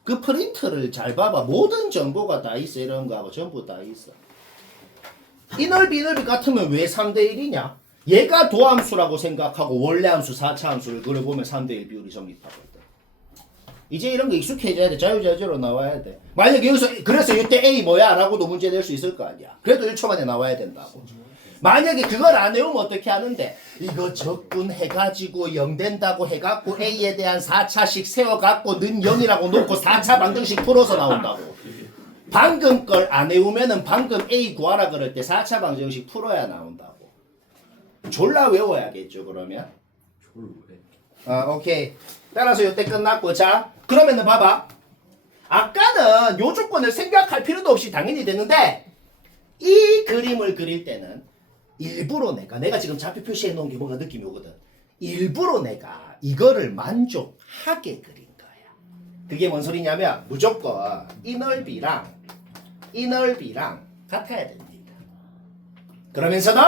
그 프린트를 잘 봐봐. 모든 정보가 다 있어. 이런 거하고 전부 다 있어. 이 넓이 같으면 왜 3대 1이냐? 얘가 도함수라고 생각하고 원래 함수 4차 함수를 그려보면 3대 1 비율이 성립하거든. 이제 이런 거 익숙해져야 돼. 자유자재로 나와야 돼. 만약에 여기서 그래서 이때 A 뭐야? 라고도 문제 낼 수 있을 거 아니야. 그래도 1초 만에 나와야 된다고. 만약에 그걸 안 외우면 어떻게 하는데? 이거 적분해가지고 0 된다고 해갖고 A에 대한 4차식 세워갖고 는 0이라고 놓고 4차 방정식 풀어서 나온다고. 방금 걸 안 외우면은 방금 A 구하라 그럴 때 4차 방정식 풀어야 나온다고. 졸라 외워야겠죠 그러면? 아 오케이. 따라서 요때 끝났고 자 그러면은 봐봐. 아까는 요 조건을 생각할 필요도 없이 당연히 되는데 이 그림을 그릴 때는 일부러 내가 지금 좌표 표시해 놓은 게 뭔가 느낌이 오거든. 일부러 내가 이거를 만족하게 그린 거야. 그게 뭔 소리냐면 무조건 이 넓이랑 같아야 됩니다. 그러면서도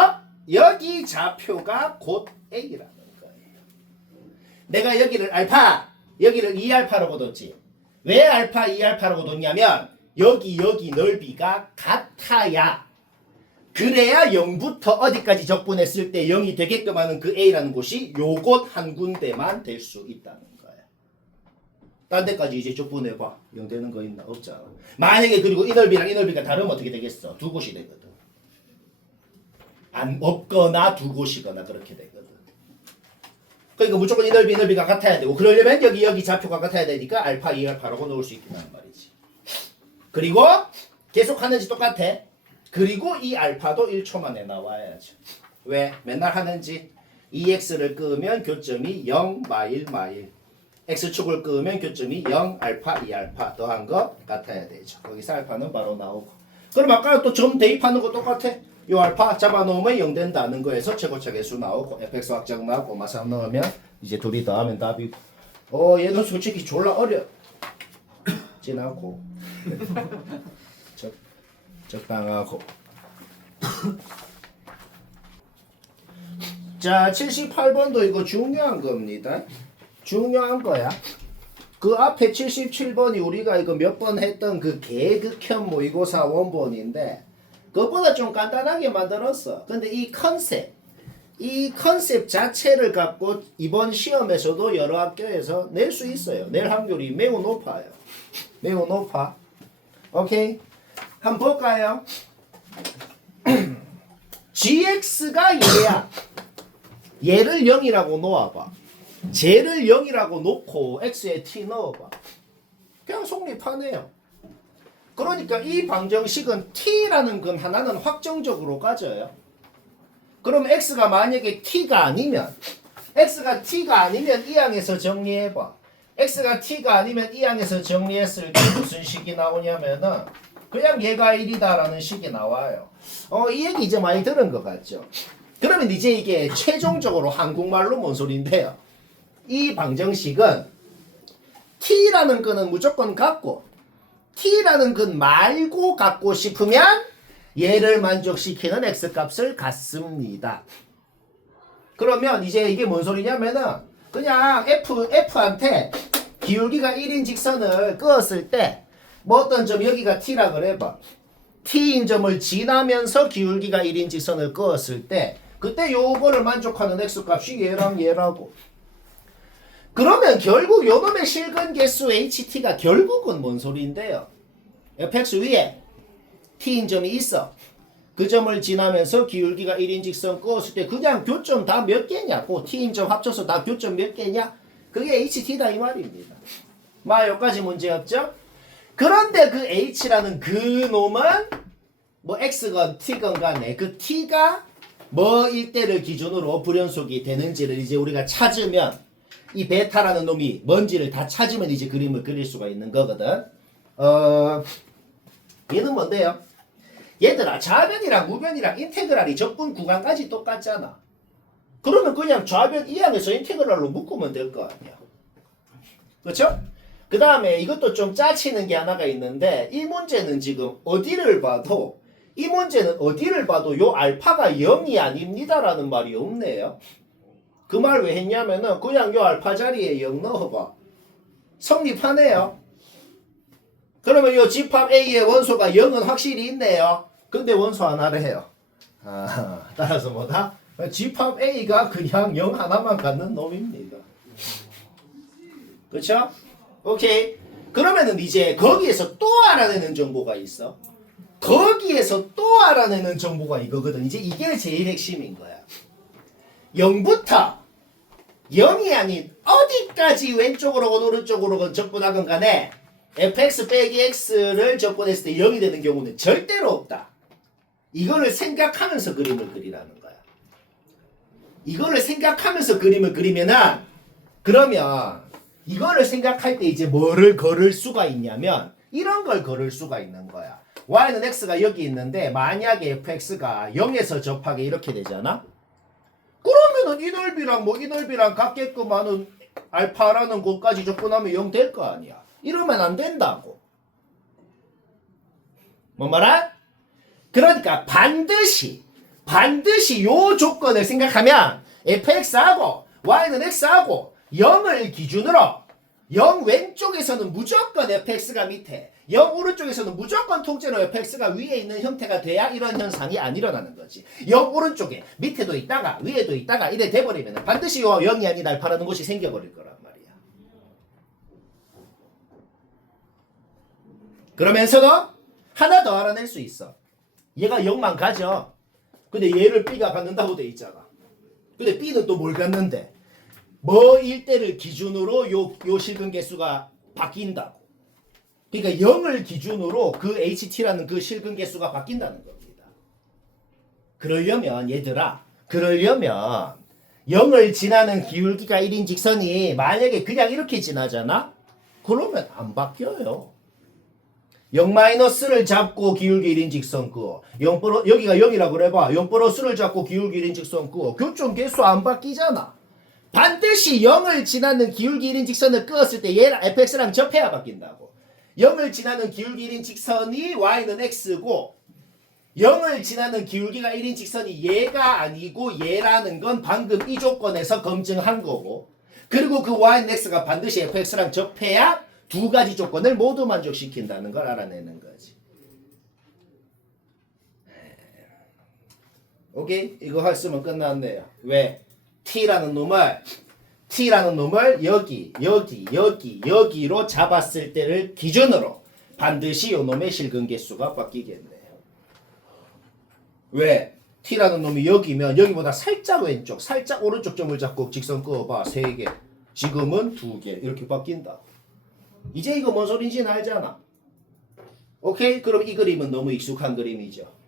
여기 좌표가 곧 A라는 거예요. 내가 여기를 알파, 여기를 2알파라고 뒀지. 왜 알파 2알파라고 뒀냐면 여기 넓이가 같아야 그래야 0부터 어디까지 적분했을 때 0이 되게끔 하는 그 A라는 곳이 요곳 한 군데만 될 수 있다는 거야. 딴 데까지 이제 적분해봐. 0 되는 거 있나? 없잖아. 만약에 그리고 이 넓이랑 이 넓이가 다르면 어떻게 되겠어? 두 곳이 되거든. 없거나 두 곳이거나 그렇게 되거든. 그러니까 무조건 이 넓이가 같아야 되고 그러려면 여기 좌표가 같아야 되니까 알파 2알파라고 넣을 수 있다는 말이지. 그리고 계속 하는지 똑같아. 그리고 이 알파도 1초 만에 나와야죠. 왜? 맨날 하는지 2x를 끄면 교점이 0 마일 x축을 끄면 교점이 0 알파 2알파 더한 거 같아야 되죠. 거기서 알파는 바로 나오고. 그럼 아까 또 점 대입하는 거 똑같아. 요 알파 잡아놓으면 0 된다는 거에서 최고차 계수 나오고 fx 확정 나오고 마상 넣으면 이제 둘이 더하면 답이고. 얘는 솔직히 졸라 어려. 지나고 적당하고. 자 78번도 이거 중요한 겁니다. 중요한 거야. 그 앞에 77번이 우리가 이거 몇 번 했던 그 개극현 모의고사 원본인데 그것보다 좀 간단하게 만들었어. 근데 이 컨셉 자체를 갖고 이번 시험에서도 여러 학교에서 낼 수 있어요. 낼 확률이 매우 높아요. 매우 높아. 오케이. 한번 볼까요? gx가 얘야. 얘를 0이라고 놓아봐. 쟤를 0이라고 놓고 x에 t 넣어봐. 그냥 성립하네요. 그러니까 이 방정식은 t라는 건 하나는 확정적으로 가져요. 그럼 x가 만약에 t가 아니면 이 항에서 정리해봐. x가 t가 아니면 이 항에서 정리했을 때 무슨 식이 나오냐면은 그냥 얘가 1이다라는 식이 나와요. 이 얘기 이제 많이 들은 것 같죠? 그러면 이제 이게 최종적으로 한국말로 뭔 소린데요? 이 방정식은 t라는 끈은 무조건 같고 t라는 끈 말고 갖고 싶으면 얘를 만족시키는 x값을 갖습니다. 그러면 이제 이게 뭔 소리냐면은 그냥 f한테 기울기가 1인 직선을 그었을 때 뭐 어떤 점 여기가 t라 그래봐. t인 점을 지나면서 기울기가 1인 직선을 그었을 때 그때 요거를 만족하는 x값이 얘랑 얘라고. 그러면 결국 요놈의 실근 개수 ht가 결국은 뭔 소리인데요? fx 위에 t인 점이 있어. 그 점을 지나면서 기울기가 1인 직선 그었을 때 그냥 교점 다 몇 개냐고. t인 점 합쳐서 다 교점 몇 개냐? 그게 ht다 이 말입니다. 여기까지 문제 없죠? 그런데 그 h라는 그 놈은 뭐 x건 t건 간에 그 t가 뭐일 때를 기준으로 불연속이 되는지를 이제 우리가 찾으면 이 베타라는 놈이 뭔지를 다 찾으면 이제 그림을 그릴 수가 있는 거거든. 얘는 뭔데요? 얘들아 좌변이랑 우변이랑 인테그랄이 적분 구간까지 똑같잖아. 그러면 그냥 좌변 이항에서 인테그랄로 묶으면 될 거 아니야. 그렇죠? 그 다음에 이것도 좀 짜치는 게 하나가 있는데 이 문제는 지금 어디를 봐도 요 알파가 0이 아닙니다라는 말이 없네요. 그 말 왜 했냐면은 그냥 요 알파 자리에 0 넣어봐. 성립하네요. 그러면 요 집합 A의 원소가 0은 확실히 있네요. 근데 원소 하나를 해요. 따라서 뭐다? 집합 A가 그냥 0 하나만 갖는 놈입니다. 그쵸? 오케이. 그러면은 이제 거기에서 또 알아내는 정보가 있어. 거기에서 또 알아내는 정보가 이거거든. 이제 이게 제일 핵심인 거야. 0부터 0이 아닌 어디까지 왼쪽으로건 오른쪽으로건 적분하건 간에 fx 빼기 x를 적분했을 때 0이 되는 경우는 절대로 없다. 이거를 생각하면서 그림을 그리라는 거야. 이거를 생각하면서 그림을 그리면은 그러면 이거를 생각할 때 이제 뭐를 걸을 수가 있냐면 이런 걸 걸을 수가 있는 거야. y는 x가 여기 있는데 만약에 fx가 0에서 접하게 이렇게 되잖아. 그러면은 이 넓이랑 같게끔 하는 알파라는 곳까지 접근하면 0 될 거 아니야. 이러면 안 된다고. 뭔 말아? 그러니까 반드시 요 조건을 생각하면 fx하고 y는 x하고 0을 기준으로 0 왼쪽에서는 무조건 fx가 밑에 0 오른쪽에서는 무조건 통째로 fx가 위에 있는 형태가 돼야 이런 현상이 안 일어나는 거지. 0 오른쪽에 밑에도 있다가 위에도 있다가 이래 돼버리면 반드시 요 0이 아니라 바라는 곳이 생겨버릴 거란 말이야. 그러면서도 하나 더 알아낼 수 있어. 얘가 0만 가져. 근데 얘를 B가 갖는다고 돼 있잖아. 근데 B는 또 뭘 갖는데? 뭐일 때를 기준으로 요 실근 개수가 바뀐다고. 그러니까 0을 기준으로 그 HT라는 그 실근 개수가 바뀐다는 겁니다. 그러려면 얘들아, 0을 지나는 기울기가 1인 직선이 만약에 그냥 이렇게 지나잖아? 그러면 안 바뀌어요. 0-를 잡고 기울기 1인 직선 그어. 여기가 0이라고 그래봐. 0+를 잡고 기울기 1인 직선 그어. 교점 개수 안 바뀌잖아. 반드시 0을 지나는 기울기 1인 직선을 끄었을 때 얘랑 fx랑 접해야 바뀐다고. 0을 지나는 기울기 1인 직선이 y는 x고 0을 지나는 기울기가 1인 직선이 얘가 아니고 얘라는 건 방금 이 조건에서 검증한 거고 그리고 그 y는 x가 반드시 fx랑 접해야 두 가지 조건을 모두 만족시킨다는 걸 알아내는 거지. 오케이? 이거 했으면 끝났네요. 왜? T라는 놈을 여기로 잡았을 때를 기준으로 반드시 요 놈의 실근 개수가 바뀌겠네요. 왜? T라는 놈이 여기면 여기보다 살짝 왼쪽, 살짝 오른쪽 점을 잡고 직선 그어봐. 3개. 지금은 2개. 이렇게 바뀐다. 이제 이거 뭔 소린지는 알잖아. 오케이? 그럼 이 그림은 너무 익숙한 그림이죠.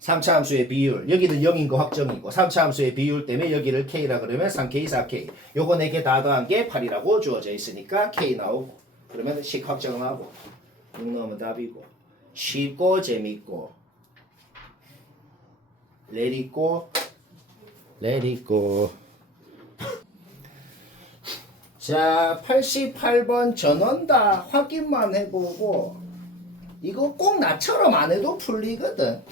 3차 함수의 비율. 여기는 0인 거 확정이고 3차 함수의 비율 때문에 여기를 K라 그러면 3K, 4K. 요거 4개 다 더한 게 8이라고 주어져 있으니까 K 나오고 그러면 식 확정하고 6 넣으면 답이고 쉽고 재밌고 let it go. 자, 88번 전원 다 확인만 해보고 이거 꼭 나처럼 안 해도 풀리거든.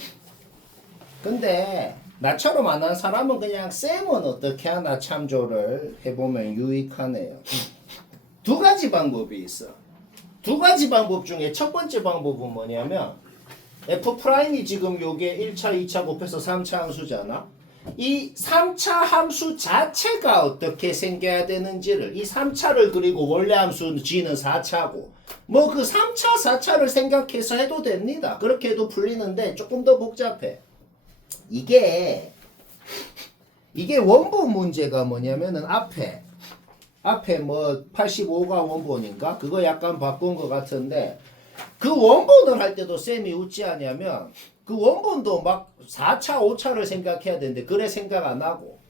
근데 나처럼 안 한 사람은 그냥 쌤은 어떻게 하나 참조를 해보면 유익하네요. 두 가지 방법이 있어. 두 가지 방법 중에 첫 번째 방법은 뭐냐면 F'이 지금 요게 1차, 2차 곱해서 3차 함수잖아. 이 3차 함수 자체가 어떻게 생겨야 되는지를 이 3차를 그리고 원래 함수 G는 4차고 뭐 그 3차, 4차를 생각해서 해도 됩니다. 그렇게 해도 풀리는데 조금 더 복잡해. 이게 원본 문제가 뭐냐면은 앞에 뭐 85가 원본인가? 그거 약간 바꾼 것 같은데 그 원본을 할 때도 쌤이 웃지 않냐면 그 원본도 막 4차, 5차를 생각해야 되는데 그래 생각 안 하고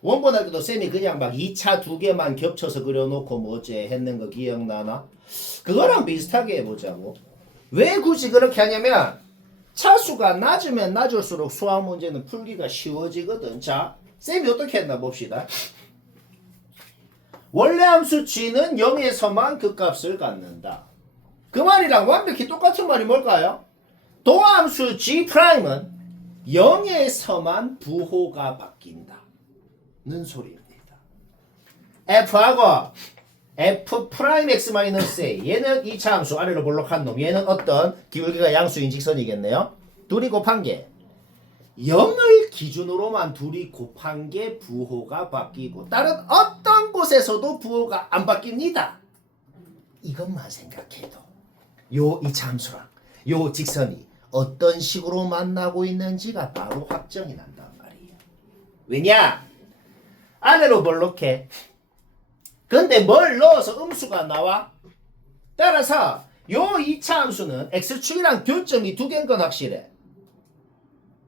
원본 할 때도 쌤이 그냥 막 2차 2개만 겹쳐서 그려놓고 뭐 어째 했는 거 기억나나? 그거랑 비슷하게 해보자고. 왜 굳이 그렇게 하냐면 차수가 낮으면 낮을수록 수학 문제는 풀기가 쉬워지거든. 자, 쌤이 어떻게 했나 봅시다. 원래 함수 G는 0에서만 그 값을 갖는다. 그 말이랑 완벽히 똑같은 말이 뭘까요? 도함수 G'은 0에서만 부호가 바뀐다. 는 소리입니다. F하고 F'X-A 얘는 2차 함수 아래로 볼록한 놈 얘는 어떤 기울기가 양수인 직선이겠네요. 둘이 곱한 게 0을 기준으로만 둘이 곱한 게 부호가 바뀌고 다른 어떤 곳에서도 부호가 안 바뀝니다. 이것만 생각해도 요 2차 함수랑 요 직선이 어떤 식으로 만나고 있는지가 바로 확정이 난단 말이에요. 왜냐? 아래로 볼록해. 근데 뭘 넣어서 음수가 나와? 따라서 요 2차 함수는 x축이랑 교점이 2개인 건 확실해.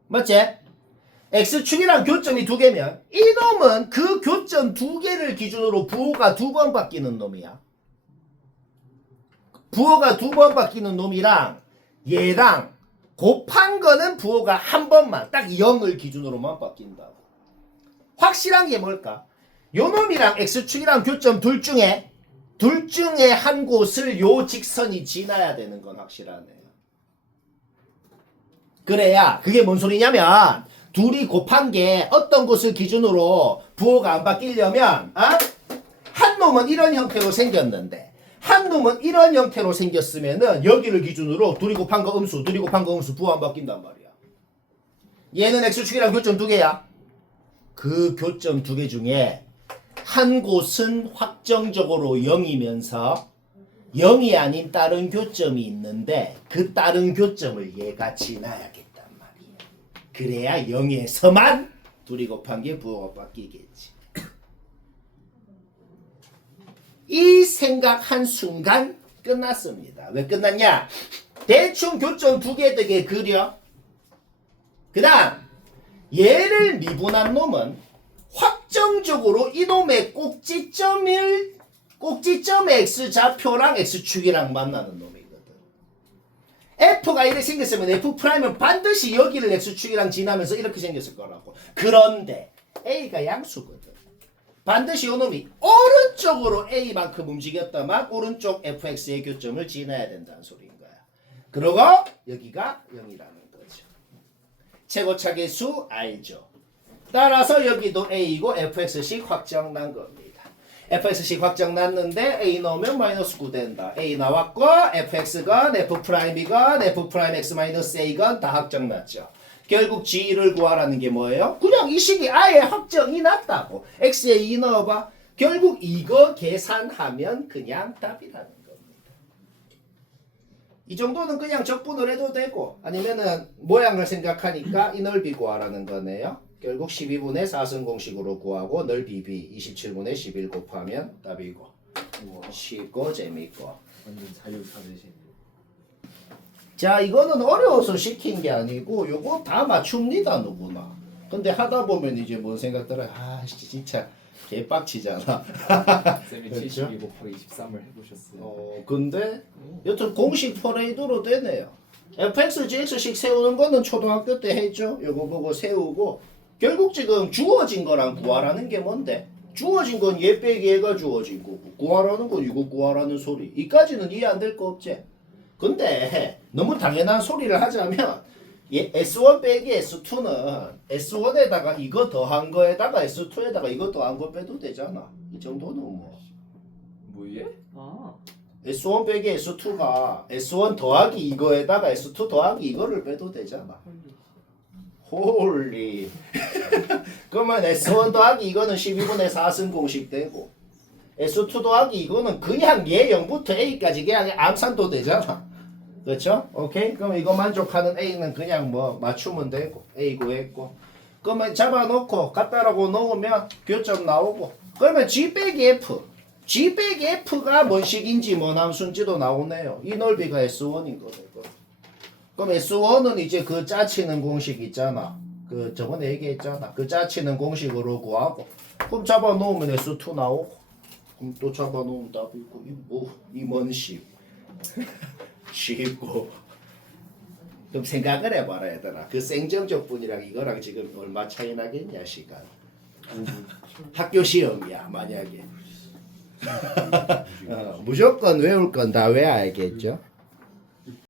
맞지? x축이랑 교점이 2개면 이놈은 그 교점 2개를 기준으로 부호가 2번 바뀌는 놈이야. 부호가 2번 바뀌는 놈이랑 얘랑 곱한 거는 부호가 한 번만 딱 0을 기준으로만 바뀐다고. 확실한 게 뭘까? 요 놈이랑 x축이랑 교점 둘 중에 한 곳을 요 직선이 지나야 되는 건 확실하네요. 그래야 그게 뭔 소리냐면 둘이 곱한 게 어떤 곳을 기준으로 부호가 안 바뀌려면 한 놈은 이런 형태로 생겼는데 한 놈은 이런 형태로 생겼으면은 여기를 기준으로 둘이 곱한 거 음수, 둘이 곱한 거 음수 부호 안 바뀐단 말이야. 얘는 x축이랑 교점 두 개야. 그 교점 두 개 중에 한 곳은 확정적으로 0이면서 0이 아닌 다른 교점이 있는데 그 다른 교점을 얘가 지나야겠단 말이야. 그래야 0에서만 둘이 곱한 게 부호가 바뀌겠지. 이 생각한 순간 끝났습니다. 왜 끝났냐? 대충 교점 두 개 되게 그려. 그 다음 얘를 미분한 놈은 확정적으로 이놈의 꼭지점 x좌표랑 x축이랑 만나는 놈이거든. f가 이렇게 생겼으면 f'은 반드시 여기를 x축이랑 지나면서 이렇게 생겼을 거라고. 그런데 a가 양수거든. 반드시 이놈이 오른쪽으로 a만큼 움직였다만 오른쪽 fx의 교점을 지나야 된다는 소리인 거야. 그리고 여기가 0이라는 거죠. 최고차계수 알죠. 따라서 여기도 a이고 fx식 확정난 겁니다. fx식 확정났는데 a 넣으면 마이너스 9 된다. a 나왔고 fx건 f'이건 f'x-a건 다 확정났죠. 결국 g를 구하라는 게 뭐예요? 그냥 이 식이 아예 확정이 났다고. x에 2 넣어봐. 결국 이거 계산하면 그냥 답이라는 겁니다. 이 정도는 그냥 적분을 해도 되고 아니면은 모양을 생각하니까 이 넓이 구하라는 거네요. 결국 12분의 4승 공식으로 구하고 넓이 b 27분의 11 곱하면 답이고. 쉽고 재밌고. 완전 자유사 대신. 자, 이거는 어려워서 시킨 게 아니고 요거 다 맞춥니다 누구나. 근데 하다 보면 이제 뭔 생각 들어요. 아 진짜 개빡치잖아. 쌤이 그렇죠? 72 곱하기 23을 해보셨어요. 근데 여튼 공식 퍼레이드로 되네요. fx, gx식 세우는 거는 초등학교 때 했죠. 요거 보고 세우고 결국 지금 주어진 거랑 구하라는 게 뭔데? 주어진 건 얘 빼기 얘가 주어진 거고 구하라는 건 이거 구하라는 소리. 이까지는 이해 안 될 거 없지? 근데 너무 당연한 소리를 하자면 S1 빼기 S2는 S1에다가 이거 더한 거에다가 S2에다가 이거 더한 거 빼도 되잖아. 이 정도는 뭐. 뭐예? S1 빼기 S2가 S1 더하기 이거에다가 S2 더하기 이거를 빼도 되잖아. 홀리. 그러면 S1 더하기 이거는 12분의 4승 공식 되고 S2 더하기 이거는 그냥 얘 0부터 A까지 그냥 암산도 되잖아. 그렇죠? 오케이? 그럼 이거 만족하는 A는 그냥 뭐 맞추면 되고 A 구했고 그러면 잡아놓고 갖다라고 놓으면 교점 나오고 그러면 G 빼기 F G 빼기 F가 뭔 식인지 뭔 함수인지도 나오네요. 이 넓이가 S1인 거죠. 그럼 S1은 이제 그 짜치는 공식 있잖아. 그 저번에 얘기했잖아. 그 짜치는 공식으로 구하고 그럼 잡아놓으면 S2 나오고 그럼 또 잡아놓으면 답이고 이뭔 식 쉽고 그럼 생각을 해봐라 얘들아. 그 생정적분이랑 이거랑 지금 얼마 차이 나겠냐 시간. 학교 시험이야 만약에. 무조건 외울 건 다 외워야겠죠.